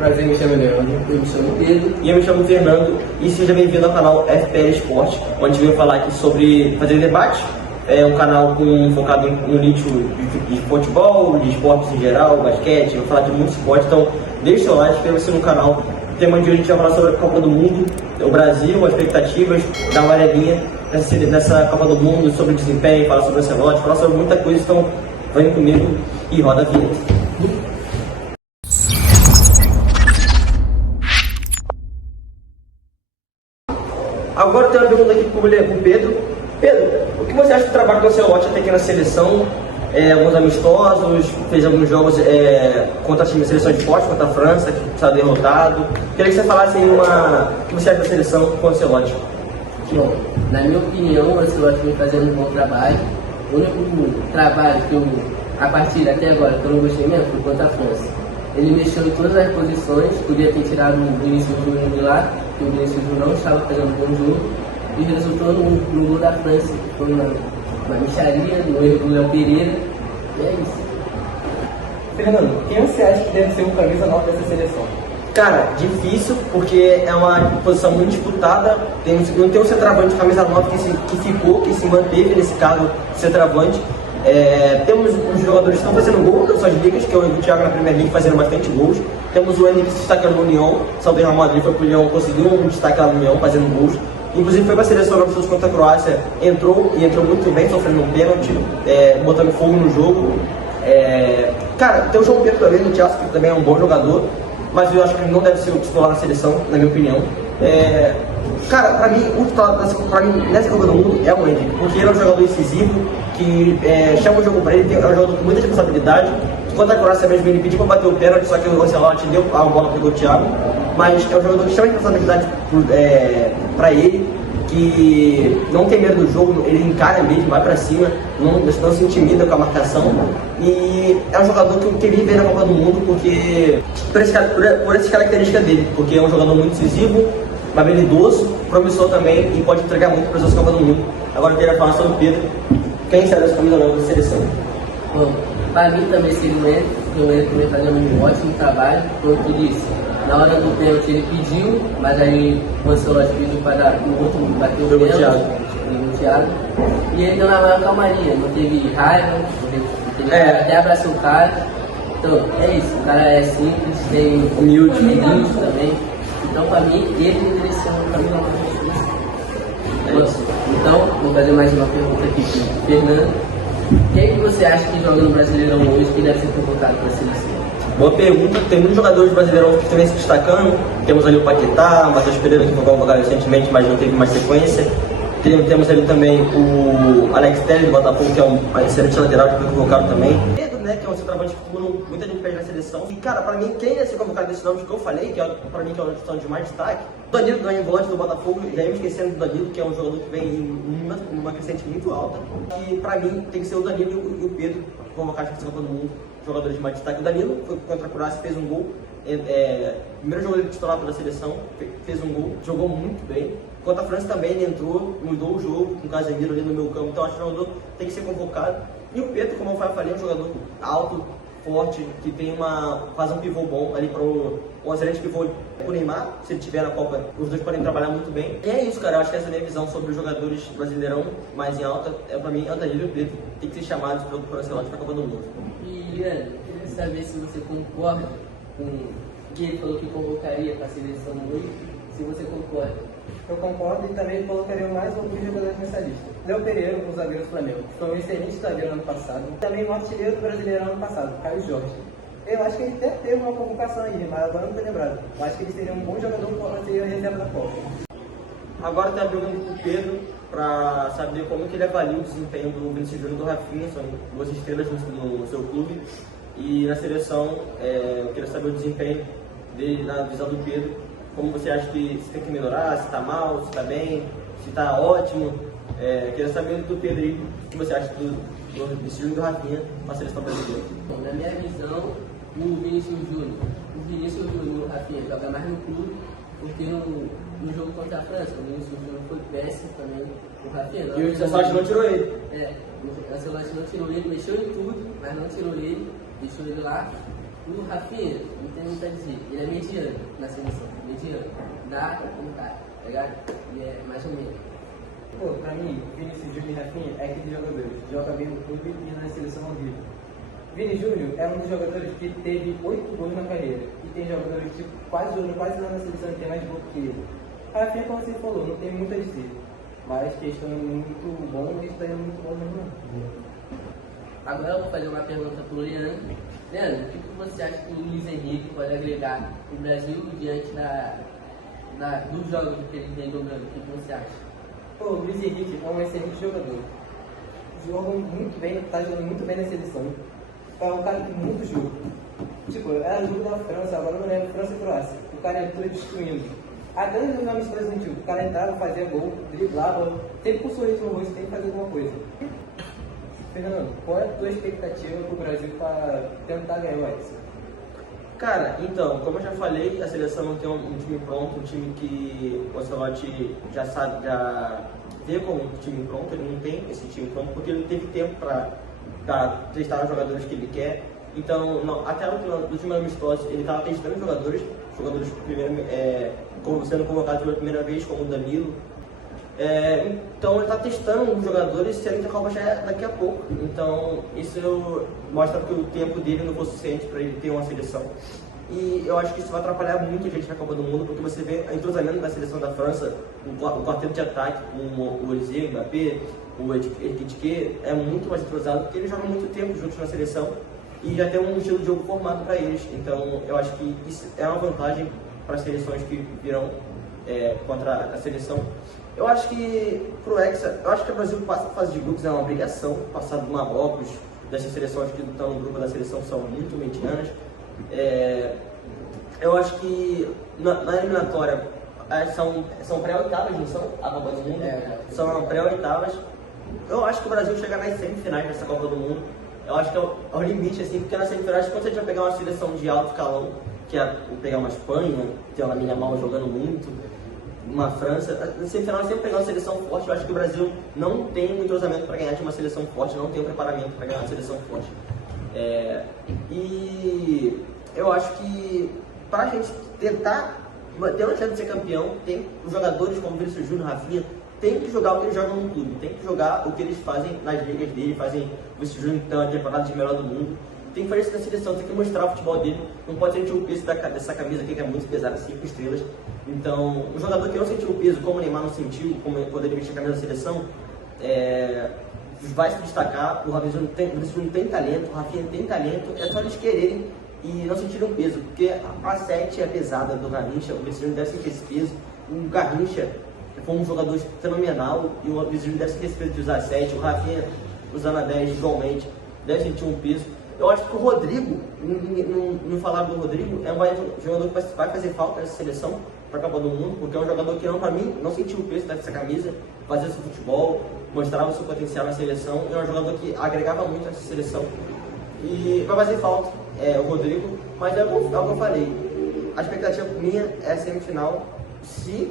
Prazer, me chamo Leandro. Eu me chamo Pedro. E eu me chamo Fernando e seja bem-vindo ao canal FPL Esporte, onde veio falar aqui sobre fazer debate. É um canal focado no nicho de futebol, de esportes em geral, basquete, vou falar de muitos esportes, então deixe seu like, inscreva-se no canal. O tema de hoje a gente vai falar sobre a Copa do Mundo, o Brasil, as expectativas, dar uma olhadinha nessa Copa do Mundo, sobre o desempenho, falar sobre o Ancelotti, falar sobre muita coisa, então vem comigo e roda a vinheta. Agora eu tenho uma pergunta aqui para o Pedro. Pedro, o que você acha do trabalho do Ancelotti até aqui na seleção? Alguns amistosos, fez alguns jogos contra a seleção de forte, contra a França, que está derrotado. Queria que você falasse aí o que você acha da seleção com o Ancelotti. Bom, na minha opinião, o Ancelotti vem fazendo um bom trabalho. O único trabalho que a partir até agora, que eu não gostei mesmo, foi contra a França. Ele mexeu em todas as posições, podia ter tirado o Vinícius Júnior de lá, que o Vinícius Júnior não estava fazendo um bom jogo, e resultou no gol da França, que foi uma mixaria, no erro do Léo Pereira, e é isso. Fernando, quem você acha que deve ser o camisa 9 dessa seleção? Cara, difícil, porque é uma posição muito disputada. Não tem um centroavante camisa 9 que se manteve nesse cargo de centroavante. Temos os jogadores que estão fazendo gol nas suas ligas, que é o Thiago na Premier League fazendo bastante gols. Temos o Henrique se destacando no Lyon, saiu do Real Madrid, foi pro Lyon, conseguiu um destaque lá no Lyon fazendo gols. Inclusive foi para a seleção amistosa contra a Croácia, entrou muito bem, sofrendo um pênalti, botando fogo no jogo. Cara, tem o João Pedro também no Chelsea, que também é um bom jogador, mas eu acho que ele não deve ser o titular na seleção, na minha opinião. Cara, pra mim, o titular nessa Copa do Mundo é o Henrique, porque ele é um jogador incisivo, que chama o jogo pra ele, é um jogador com muita responsabilidade. Contra a Croácia mesmo, ele pediu pra bater o pênalti, só que o Ancelotti deu a bola, pegou o Thiago. Mas é um jogador que chama responsabilidade pra ele, que não tem medo do jogo, ele encara mesmo, vai pra cima, não se intimida com a marcação. E é um jogador que eu queria ver na Copa do Mundo por essas características dele, porque é um jogador muito decisivo, habilidoso, promissor também e pode entregar muito para essa Copa do Mundo. Agora eu queria falar sobre o Pedro. Quem será essa camisa nova da seleção? Bom, para mim também seria o Henrique vem fazendo um ótimo trabalho, como tu disse. Na hora do pênalti ele pediu, mas aí o Ancelotti pediu para dar o outro bater o pênalti no Thiago. E ele deu na maior calmaria, não teve raiva, até abraçou o cara. Então é isso, o cara é simples, tem humilde também. Então para mim ele deveria ser um camisa nova da seleção. Então, vou fazer mais uma pergunta aqui para o Fernando. Quem que você acha que joga no Brasileirão hoje que deve ser convocado para a seleção? Boa pergunta. Tem muitos jogadores brasileiros que também se destacando. Temos ali o Paquetá, o Matheus Pereira, que foi convocado recentemente, mas não teve mais sequência. Temos ali também o Alex Telles do Botafogo, que é um excelente lateral, que foi convocado também. Pedro, né, que é um centroavante que muita gente pede na seleção. E, cara, pra mim, quem ia ser convocado desses nomes que eu falei, que pra mim que é uma questão de mais destaque, o Danilo, que é volante do Botafogo, já ia me esquecendo do Danilo, que é um jogador que vem em uma crescente muito alta. E pra mim, tem que ser o Danilo e o Pedro convocados para essa Copa do Mundo, jogadores de mais destaque. O Danilo foi contra a Croácia, fez um gol. Primeiro jogo ele titular pela seleção, fez um gol, jogou muito bem. Contra a França também ele entrou, mudou o jogo com o Casemiro ali no meu campo, então acho que o jogador tem que ser convocado. E o Pedro, como eu falei, é um jogador alto, forte, que faz um pivô bom ali para um excelente pivô pro Neymar, se ele tiver na Copa, os dois podem trabalhar muito bem. E é isso, cara, eu acho que essa é a minha visão sobre os jogadores brasileirão mais em alta. Pra mim, Danilo e o Pedro tem que ser chamados pelo Ancelotti para a Copa do Mundo. E, Leandro, eu queria saber se você concorda com o que ele falou que convocaria para a seleção hoje, se você concorda. Eu concordo e também colocaria mais alguns jogadores nessa lista. Léo Pereira, o zagueiro do Flamengo, que foi um excelente zagueiro ano passado. Também o artilheiro do Brasileirão ano passado, Caio Jorge. Eu acho que ele até teve uma convocação aí, mas agora não estou lembrado. Eu acho que ele seria um bom jogador para ser a reserva da Copa. Agora está perguntando para o Pedro para saber como que ele avalia o desempenho do Vinícius Júnior e do Rafinha, são duas estrelas no seu clube. E na seleção, eu queria saber o desempenho dele na visão do Pedro. Como você acha que se tem que melhorar, se está mal, se está bem, se está ótimo. Queria saber do Pedro aí, o que você acha do Vinícius Júnior e do Rafinha na seleção brasileira. Bom, na minha visão, o Vinícius Júnior e o Rafinha jogam mais no clube, porque no jogo contra a França, o Vinícius Júnior foi péssimo também, o Rafinha não. E o Ancelotti não tirou ele. O Ancelotti não tirou ele, mexeu em tudo, mas não tirou ele, deixou ele lá. O Rafinha, não tem muito a dizer, ele é mediano na seleção, mediano. Dá, não dá, tá ligado? Ele é mais ou menos. Pô, pra mim, Vinícius Júnior e Rafinha é aquele jogador, joga bem no clube e na seleção horrível. Vini Júnior é um dos jogadores que teve 8 gols na carreira. E tem jogadores que jogam quase lá na seleção e tem mais gol que ele. Rafinha, como você falou, não tem muito a dizer. Mas questão muito bom, ele está indo muito bom mesmo. Agora eu vou fazer uma pergunta pro Leandro. Leandro, o que você acha que o Luiz Henrique pode agregar no Brasil diante dos jogos que ele vem jogando? O que você acha? Pô, o Luiz Henrique é um excelente jogador. Joga muito bem, tá jogando muito bem na seleção. É um cara que tem muito jogo. Tipo, era jogo da França, agora eu não lembro, França e Croácia. O cara entrou destruindo. Até nos jogos amistosos antigos, o cara entrava, fazia gol, driblava, sempre com um sorriso no rosto, tem que fazer alguma coisa. Fernando, qual é a tua expectativa pro Brasil para tentar ganhar o Hexa? Cara, então, como eu já falei, a seleção não tem um time pronto, um time que o Ancelotti já sabe, já vê como um time pronto, ele não tem esse time pronto porque ele não teve tempo para testar os jogadores que ele quer. Então, até no último amistoso, ele estava testando jogadores sendo convocados pela primeira vez, como o Danilo. Então ele está testando os jogadores, sendo que a Copa já é daqui a pouco. Então isso mostra que o tempo dele não foi suficiente para ele ter uma seleção. E eu acho que isso vai atrapalhar muito a gente na Copa do Mundo, porque você vê o entrosamento da seleção da França, o quarteto de ataque, o Olise, o Mbappé, o Ekitike, é muito mais entrosado, porque eles jogam muito tempo juntos na seleção e já tem um estilo de jogo formado para eles. Então eu acho que isso é uma vantagem para as seleções que virão contra a seleção. Eu acho que pro Hexa, eu acho que o Brasil passa a fase de grupos, é uma obrigação, passar do Marrocos, dessas seleções que estão no grupo da seleção são muito medianas. Eu acho que na eliminatória são pré-oitavas, não são? A Copa do Mundo? São pré-oitavas. Eu acho que o Brasil chega nas semifinais dessa Copa do Mundo. Eu acho que é o limite, assim, porque nas semifinais, quando você já pegar uma seleção de alto escalão, que é pegar uma Espanha, tem uma Lamine Yamal jogando muito, uma França, na semifinal sempre pegar uma seleção forte. Eu acho que o Brasil não tem um entrosamento para ganhar de uma seleção forte, não tem um preparamento para ganhar uma seleção forte. E eu acho que para a gente tentar ter uma chance de ser campeão, tem os jogadores como Vinícius Júnior, Rafinha, tem que jogar o que eles jogam no clube, tem que jogar o que eles fazem nas ligas dele, fazem o Vinícius Júnior que tem uma temporada de melhor do mundo. Tem que fazer isso na seleção, tem que mostrar o futebol dele. Não pode sentir o peso dessa camisa aqui que é muito pesada, 5 estrelas. Então, um jogador que não sentiu o peso, como o Neymar não sentiu, quando ele vestiu a camisa da seleção, vai se destacar. O Vinícius Júnior tem talento, o Rafinha tem talento, é só eles quererem e não sentirem o peso, porque a 7 é pesada do Garrincha, o Vinícius Júnior deve sentir esse peso. O Garrincha foi um jogador fenomenal e o Vinícius Júnior deve sentir esse peso de usar a 7, o Rafinha usando a 10 igualmente, deve sentir um peso. Eu acho que o Rodrigo, não falar do Rodrigo, é um jogador que vai fazer falta nessa seleção para a Copa do Mundo, porque é um jogador que, para mim, não sentiu o peso dessa camisa, fazia seu futebol, mostrava o seu potencial na seleção, é um jogador que agregava muito nessa seleção e vai fazer falta, o Rodrigo, mas é o que eu falei, a expectativa minha é a semifinal, se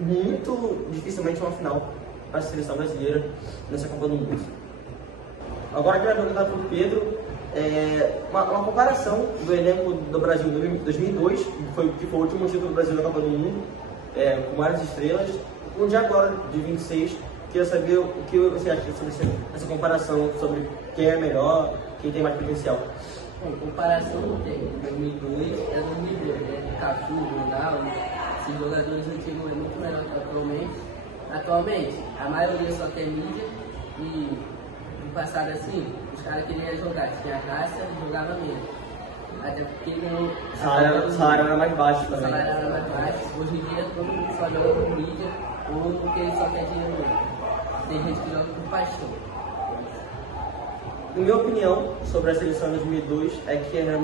muito dificilmente uma final para a seleção brasileira nessa Copa do Mundo. Agora eu quero perguntar para o Pedro, uma comparação do elenco do Brasil em 2002, que foi o último título do Brasil na Copa do Mundo, com várias estrelas, com o de agora, de 26. Queria saber o que você acha sobre essa comparação, sobre quem é melhor, quem tem mais potencial. Bom, comparação não tem. 2002 é 2002, né? Cafu, Ronaldo, esses jogadores antigos é muito melhor que atualmente. Atualmente, a maioria só tem mídia e no passado assim, os caras queriam jogar, tinha raça e jogava mesmo. Até porque o salário era mais baixo também. O salário era mais baixo. Hoje em dia todo mundo só joga por mídia ou porque ele só quer dinheiro mesmo. Tem gente que joga por paixão. Na minha opinião sobre a seleção de 2002 é que era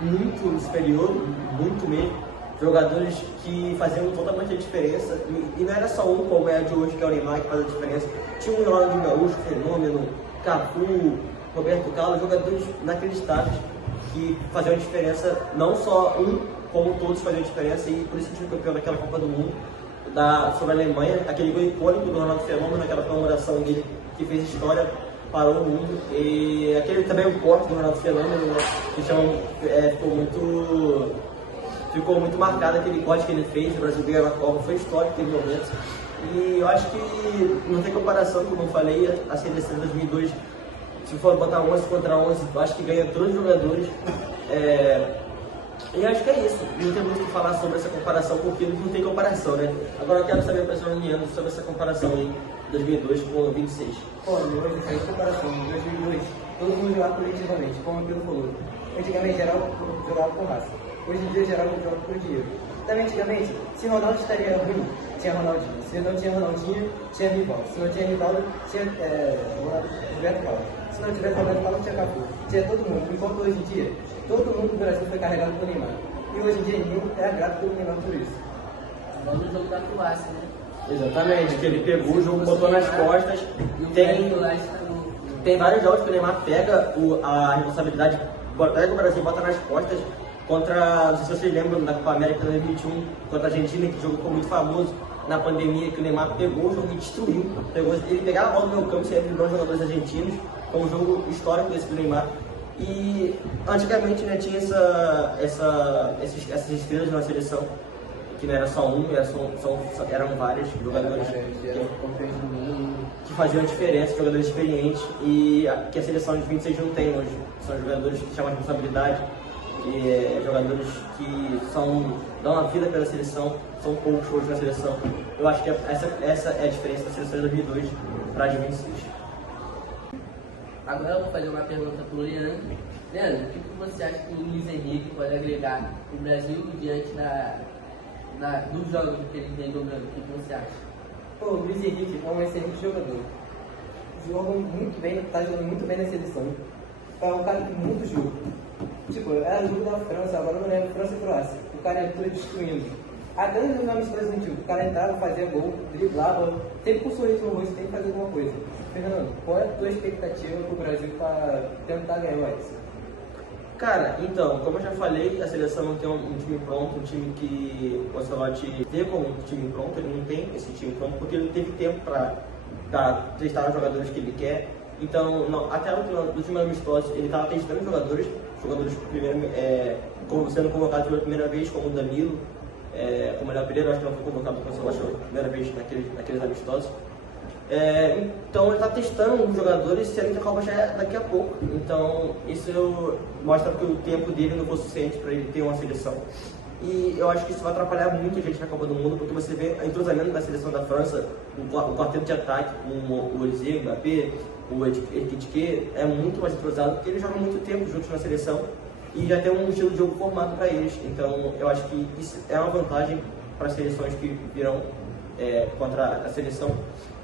muito superior, muito mesmo. Jogadores que faziam totalmente a diferença, e não era só um como é a de hoje, que é o Neymar, que faz a diferença. Tinha o Ronaldinho Gaúcho, Fenômeno, Cafu, Roberto Carlos, jogadores inacreditáveis que faziam a diferença, não só um, como todos faziam a diferença, e por isso a gente foi campeão daquela Copa do Mundo sobre a Alemanha, aquele gol icônico do Ronaldo Fenômeno, aquela comemoração dele que fez história. parou o mundo. E aquele também o corte do Ronaldo Fenômeno, né? Que ficou muito marcado aquele corte que ele fez, o Brasil ganhou a Copa, foi histórico aquele momento. E eu acho que não tem comparação, como eu falei, a seleção de 2002, se for botar 11 contra 11, eu acho que ganha todos os jogadores. E acho que é isso, não tem muito o que falar sobre essa comparação, porque não tem comparação, né? Agora eu quero saber a opinião do Leandro sobre essa comparação aí, 2002 com 26. Pô, hoje, sem comparação, em 2002, todo mundo jogava coletivamente, como o Pedro falou. Antigamente, geral jogava por raça. Hoje em dia, geral joga por dinheiro. Também, antigamente, se Ronaldo estaria ruim, tinha Ronaldinho. Se não tinha Ronaldinho, tinha Rivaldo. Se não tinha Rivaldo, tinha Roberto Carlos. Se não tivesse Roberto Carlos, tinha Cafu. Tinha todo mundo. Enquanto hoje em dia, todo mundo do Brasil foi carregado por Neymar. E hoje em dia, ninguém é grato pelo Neymar por isso. Vamos no jogo da Croácia, né? Exatamente, que ele pegou o jogo, botou nas costas. Tem vários jogos que o Neymar pega a responsabilidade, pega o Brasil e bota nas costas contra, não sei se vocês lembram da Copa América 2021, contra a Argentina, que o jogo ficou muito famoso na pandemia, que o Neymar pegou o jogo e destruiu. Ele pegava a bola no meio campo, sempre driblou os jogadores argentinos, foi um jogo histórico desse do Neymar. E antigamente, né, tinha essas estrelas na seleção, que não era só um, eram vários jogadores que faziam a diferença, jogadores experientes, e que a seleção de 26 não tem hoje. São jogadores que chamam de responsabilidade, jogadores que dão a vida pela seleção, são poucos hoje na seleção. Eu acho que essa é a diferença da seleção de 2002 para a de 26. Agora eu vou fazer uma pergunta para o Leandro. Leandro, o que você acha que o Luiz Henrique pode agregar para o Brasil diante dos jogos que ele vem jogando? O que você acha? Pô, o Luiz Henrique é um excelente jogador. Joga muito bem, tá jogando muito bem na seleção. É um cara que tem muito jogo. Tipo, era o jogo da França, agora eu não lembro, França e Croácia. O cara entrou destruindo. Até nos exames presentivos, o cara entrava, fazia gol, driblava, sempre com um sorriso no rosto, tem que fazer alguma coisa. Fernando, qual é a tua expectativa pro Brasil para tentar ganhar isso? Cara, então, como eu já falei, a seleção não tem um time pronto, um time que o Ancelotti vê como um time pronto, ele não tem esse time pronto porque ele não teve tempo para testar os jogadores que ele quer. Então, até o último amistoso, ele estava testando jogadores primeiro, sendo convocados pela primeira vez, como o Danilo, como o Léo Pereira, acho que não foi convocado pelo Ancelotti pela primeira vez naqueles amistosos. Então ele está testando os jogadores, sendo que a Copa já é daqui a pouco. Então isso mostra que o tempo dele não foi suficiente para ele ter uma seleção. E eu acho que isso vai atrapalhar muito a gente na Copa do Mundo, porque você vê o entrosamento da seleção da França, o quarteto de ataque, o Olise, o Mbappé, o Ekitike, é muito mais entrosado, porque eles jogam muito tempo juntos na seleção e já tem um estilo de jogo formado para eles. Então eu acho que isso é uma vantagem para as seleções que virão contra a seleção.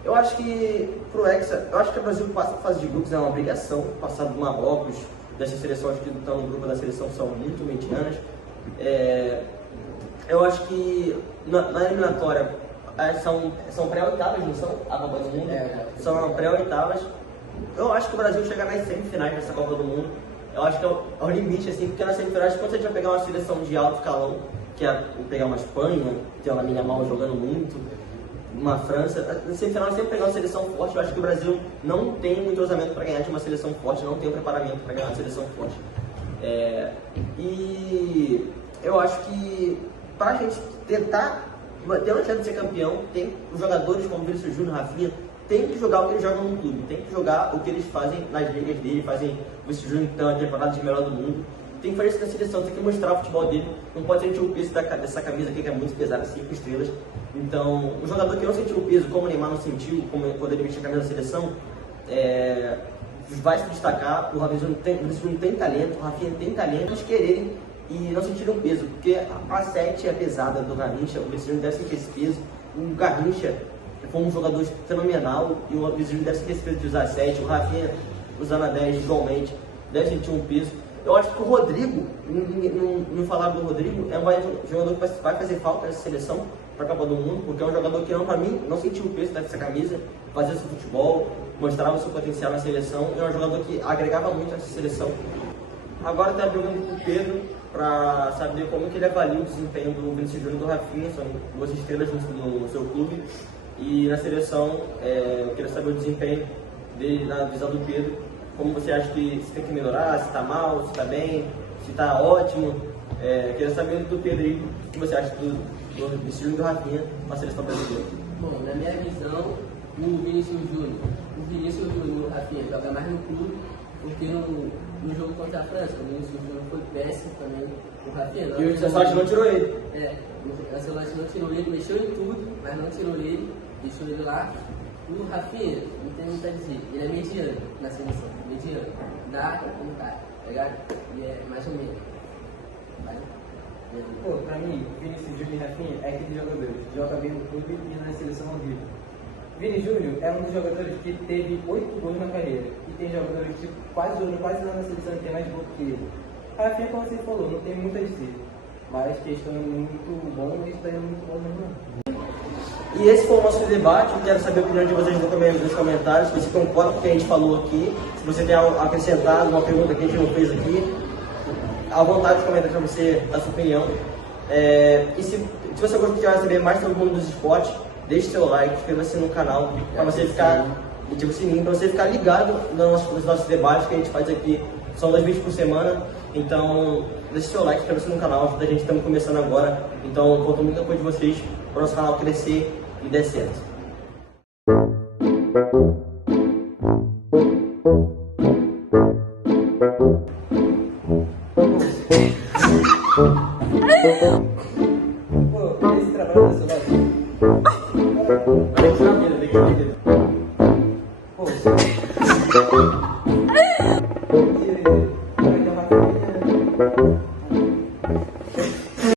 Eu acho que pro Hexa, eu acho que o Brasil passa a fase de grupos, é uma obrigação passar do Marrocos, dessas seleções que estão no grupo da seleção são muito medianas. Eu acho que na eliminatória são pré-oitavas, não são? A Copa do Mundo? São pré-oitavas. Eu acho que o Brasil chega nas semifinais dessa Copa do Mundo. Eu acho que é o limite, assim, porque nas semifinais, quando a gente vai pegar uma seleção de alto escalão, que é pegar uma Espanha, ter uma Lamine Yamal jogando muito, uma França, na semifinal sempre pegar uma seleção forte. Eu acho que o Brasil não tem um entrosamento para ganhar de uma seleção forte, não tem um preparamento para ganhar uma seleção forte. E eu acho que para a gente tentar ter uma chance de ser campeão, tem os jogadores como Vinícius Júnior, Rafinha, tem que jogar o que eles jogam no clube, tem que jogar o que eles fazem nas ligas dele, fazem o Vinícius Júnior que tem uma temporada de melhor do mundo. Tem que fazer isso na seleção, tem que mostrar o futebol dele, não pode sentir o peso dessa camisa aqui que é muito pesada, 5 estrelas. Então, um jogador que não sentiu o peso, como o Neymar não sentiu, quando ele vestiu a camisa da seleção, vai se destacar. O Vinícius Júnior tem talento, o Rafinha tem talento, eles quererem e não sentirem o peso, porque a 7 é pesada do Garrincha, o Vinícius Júnior deve sentir esse peso. O Garrincha foi um jogador fenomenal e o Vinícius Júnior deve sentir esse peso de usar 7, o Rafinha usando a 10 igualmente, deve sentir um peso. Eu acho que o Rodrigo, não falar do Rodrigo, é um jogador que vai fazer falta nessa seleção para a Copa do Mundo, porque é um jogador que, para mim, não sentiu o peso dessa camisa, fazia seu futebol, mostrava o seu potencial na seleção, e é um jogador que agregava muito nessa seleção. Agora está perguntando para o Pedro para saber como que ele avalia o desempenho do Vinícius Júnior e do Rafinha, são 2 estrelas no seu clube, e na seleção eu queria saber o desempenho na visão do Pedro, como você acha que você tem que melhorar, se está mal, se está bem, se está ótimo. Queria saber do Pedro aí, o que você acha do estilo do Rafinha na seleção brasileira. Bom, na minha visão, o Vinícius Júnior e o Rafinha jogam mais no clube, porque no jogo contra a França, o Vinícius Júnior foi péssimo também. O Rafinha não. E o Ancelotti não tirou ele. O Ancelotti não tirou ele, mexeu em tudo, mas não tirou ele, deixou ele lá. O Rafinha, não tem muito a dizer, ele é mediano na seleção, mediano. Dá como tá, tá ligado? Ele é mais ou menos. Pô, pra mim, Vinícius Júnior e Rafinha é aquele jogador que joga bem no clube e na seleção ao vivo. Vini Júnior é um dos jogadores que teve 8 gols na carreira. E tem jogadores que quase lá na seleção tem mais gols que ele. Rafinha, como você falou, não tem muito a dizer. Mas que estão muito bom, eles estão muito bom mesmo. E esse foi o nosso debate. Eu quero saber a opinião de vocês nos comentários. Se você concorda com o que a gente falou aqui, se você tem algo acrescentado, uma pergunta que a gente não fez aqui, à vontade de comentar para você a sua opinião. E se você quiser saber mais sobre o mundo dos esportes, deixe seu like, inscreva-se no canal para você ficar, e ative o sininho para você ficar ligado nos nossos debates que a gente faz aqui. São 2 vídeos por semana, então deixe seu like, inscreva-se no canal, ajuda a gente, estamos começando agora, então conto muita coisa de vocês para o nosso canal crescer e der certo. Pô, esse trabalho da sua Tem que tirar a vida, tem que tirar a vida. Pô,